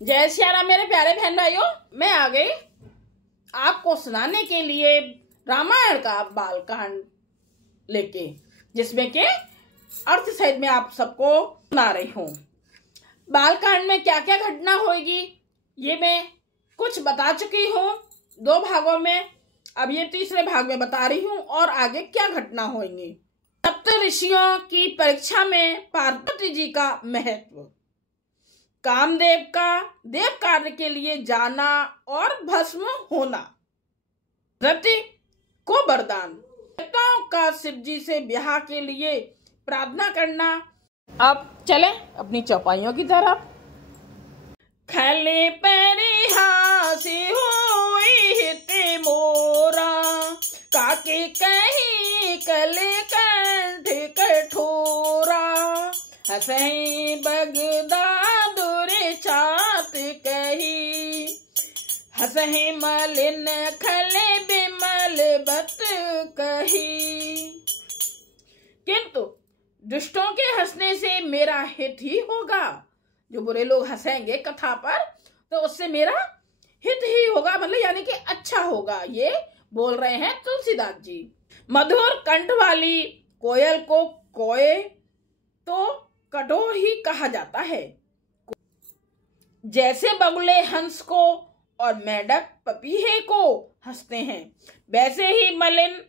जय श्री राम मेरे प्यारे बहन भाइयों, मैं आ गई आपको सुनाने के लिए रामायण का बालकांड लेके, जिसमें के अर्थ सहित मैं आप सबको सुना रही हूँ। बालकांड में क्या क्या घटना होगी ये मैं कुछ बता चुकी हूँ 2 भागों में। अब ये तीसरे भाग में बता रही हूँ और आगे क्या घटना होगी। सप्त ऋषियों की परीक्षा में पार्वती जी का महत्व, कामदेव का देव कार्य के लिए जाना और भस्म होना, रति को वरदान, देवताओं का शिव जी से ब्याह के लिए प्रार्थना करना। अब चले अपनी चौपाइयों की तरफ। खले परिहासी हुई हिते मोरा, काके कहीं कले कंठ कठोरा, हसही बगदा दुरे छात कही, हसही मलिन खले बिमल बत कही। किंतु दुष्टों के हंसने से मेरा हित ही होगा। जो बुरे लोग हंसेंगे कथा पर तो उससे मेरा हित ही होगा, मतलब यानी कि अच्छा होगा। ये बोल रहे हैं तुलसीदास जी। मधुर कंठ वाली कोयल को कोय तो कठोर ही कहा जाता है। जैसे बगुले हंस को और मेंढक पपीहे को हंसते हैं, वैसे ही मलिन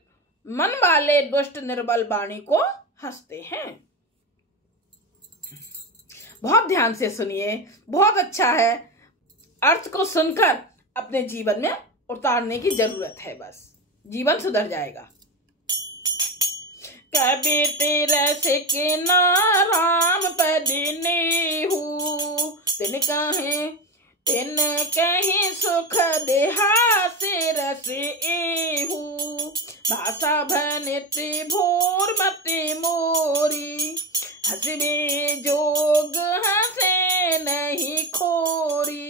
मन वाले दुष्ट निर्बल वाणी को हंसते हैं। बहुत ध्यान से सुनिए, बहुत अच्छा है। अर्थ को सुनकर अपने जीवन में उतारने की जरूरत है, बस जीवन सुधर जाएगा। कभी तेरा से के नाम पदने हूँ, तिन कहीं सुख देहा से रस एहू, भाषा भनित भोर मति मोरी, हंसबे जोग हंसे नहीं खोरी।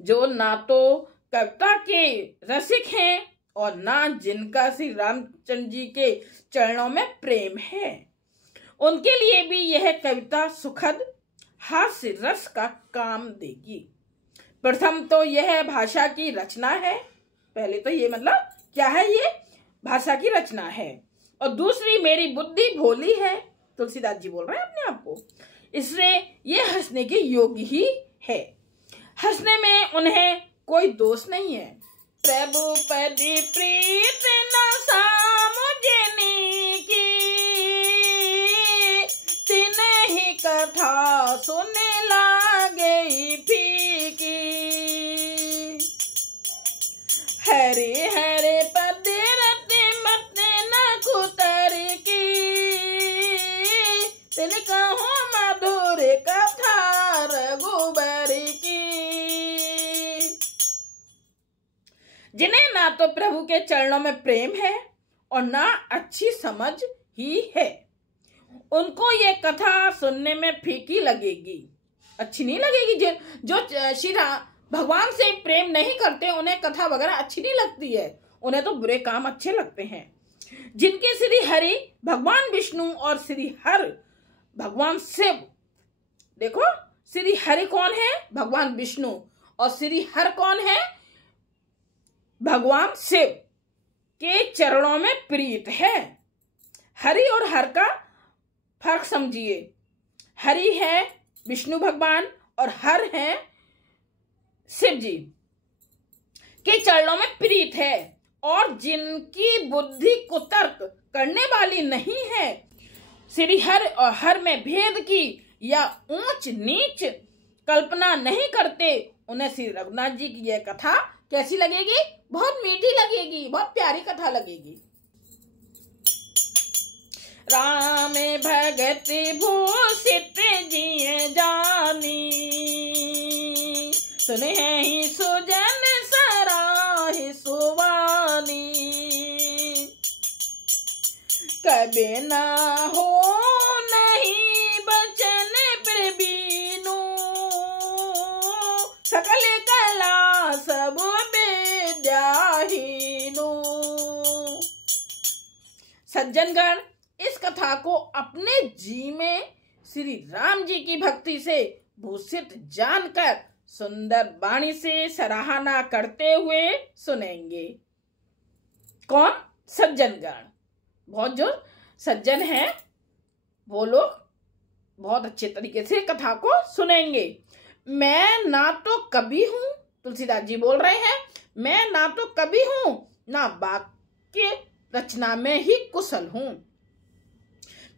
जो ना तो कविता के रसिक हैं और ना जिनका श्री रामचंद्र जी के चरणों में प्रेम है, उनके लिए भी यह कविता सुखद हास्य रस का काम देगी। प्रथम तो यह भाषा की रचना है। पहले तो ये मतलब क्या है, ये भाषा की रचना है। और दूसरी मेरी बुद्धि भोली है, तुलसीदास जी बोल रहे हैं अपने आप को, इसलिए ये हंसने के योग्य ही है। हंसने में उन्हें कोई दोष नहीं है। प्रभु पदी प्रीत न सामुझनी की, तिन ही कथा सुने लागे फीकी, हरे हरे पद रति मत न कुतर की, तिन कहो मधुर कथा रघुबर की। जिन्हें ना तो प्रभु के चरणों में प्रेम है और ना अच्छी समझ ही है, उनको ये कथा सुनने में फीकी लगेगी, अच्छी नहीं लगेगी। जो श्री भगवान से प्रेम नहीं करते उन्हें कथा वगैरह अच्छी नहीं लगती है, उन्हें तो बुरे काम अच्छे लगते हैं। जिनके श्री हरि भगवान विष्णु और श्री हर भगवान शिव, देखो श्री हरि कौन है, भगवान विष्णु, और श्री हर कौन है, भगवान शिव के चरणों में प्रीत है। हरि और हर का फर्क समझिए। हरि है विष्णु भगवान और हर है शिव जी के चरणों में प्रीत है। और जिनकी बुद्धि कुतर्क करने वाली नहीं है, श्री हर और हर में भेद की या ऊंच नीच कल्पना नहीं करते, उन्हें श्री रघुनाथ जी की यह कथा कैसी लगेगी, बहुत मीठी लगेगी, बहुत प्यारी कथा लगेगी। राम भगति भूषित जिय जानी, सुने ही सुजन सराहि सुवानी, कबे ना हो नहीं बचन प्रवीणु, सकल कला सब विद्याहीनु। सज्जनगण, इस कथा को अपने जी में श्री राम जी की भक्ति से भूषित जानकर सुंदर वाणी से सराहना करते हुए सुनेंगे। कौन? सज्जनगण। बहुत जो सज्जन हैं वो लोग बहुत अच्छे तरीके से कथा को सुनेंगे। मैं ना तो कवि हूं, तुलसीदास जी बोल रहे हैं, मैं ना तो कवि हूं ना वाक्य रचना में ही कुशल हूं।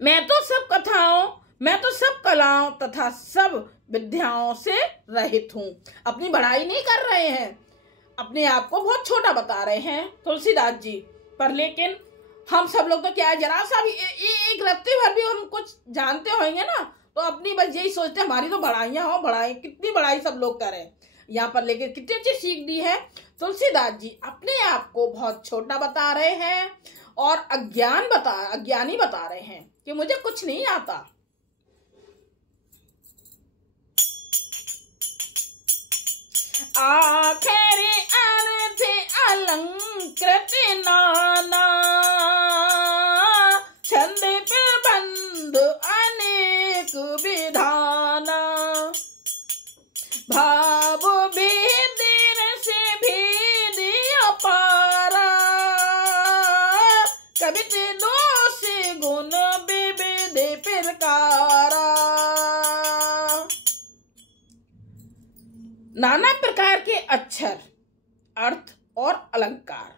मैं तो सब कथाओं, मैं तो सब कलाओं तथा सब विद्याओं से रहित हूं। अपनी बढ़ाई नहीं कर रहे हैं, अपने आप को बहुत छोटा बता रहे हैं तुलसीदास जी। पर लेकिन हम सब लोग तो क्या है, जरा सा भी एक रत्ती भर भी हम कुछ जानते होंगे ना, तो अपनी बस यही सोचते हैं हमारी तो बढ़ाइयां हो, बढ़ाई कितनी बढ़ाई सब लोग करें। यहाँ पर लेकिन कितनी अच्छी सीख दी है तुलसीदास जी। अपने आप को बहुत छोटा बता रहे हैं और अज्ञानी बता रहे हैं कि मुझे कुछ नहीं आता। आखिर अर्थ अलंकृत नाना, छंद प्रबंध अनेक विधाना, भाव भेद से भेद अपारा, कवित दोष गुण विविध प्रकारा। नाना प्रकार के अक्षर, अर्थ और अलंकार,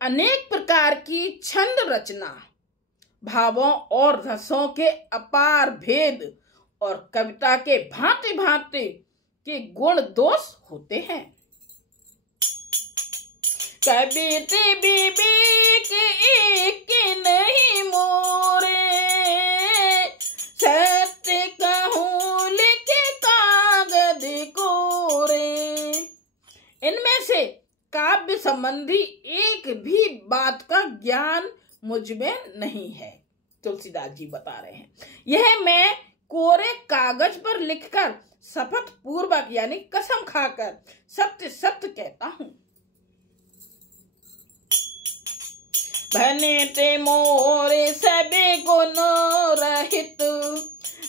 अनेक प्रकार की छंद रचना, भावों और रसों के अपार भेद और कविता के भांति भांति के गुण दोष होते हैं। कवित विवेक एक नहीं मोरे, सत्य कहूं लिखे कागज कोरे। इनमें से काव्य संबंधी एक भी बात का ज्ञान मुझ में नहीं है, तुलसीदास जी बता रहे हैं। यह मैं कोरे कागज पर लिखकर शपथ पूर्वक यानी कसम खाकर सत्य सत्य कहता हूं। भने ते मोरे सबे गुण रहित,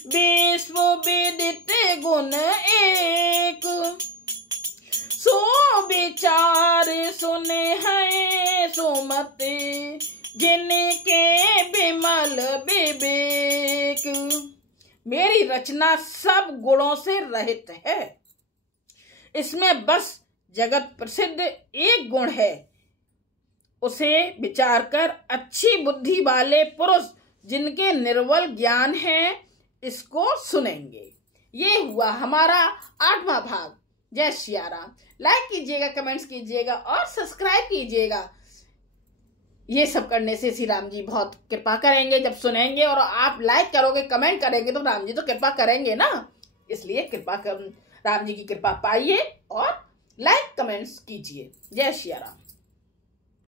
विश्व विदित गुण एक, सो विचार सुने हैं सुमते, जिनके विमल विवेक। मेरी रचना सब गुणों से रहित है, इसमें बस जगत प्रसिद्ध एक गुण है, उसे विचार कर अच्छी बुद्धि वाले पुरुष जिनके निर्बल ज्ञान है इसको सुनेंगे। ये हुआ हमारा 8वां भाग। जय सिया राम। लाइक कीजिएगा, कमेंट्स कीजिएगा और सब्सक्राइब कीजिएगा। ये सब करने से श्री राम जी बहुत कृपा करेंगे जब सुनेंगे, और आप लाइक करोगे, कमेंट करेंगे तो राम जी तो कृपा करेंगे ना। इसलिए कृपा कर, राम जी की कृपा पाइए और लाइक कमेंट्स कीजिए। जय सिया राम।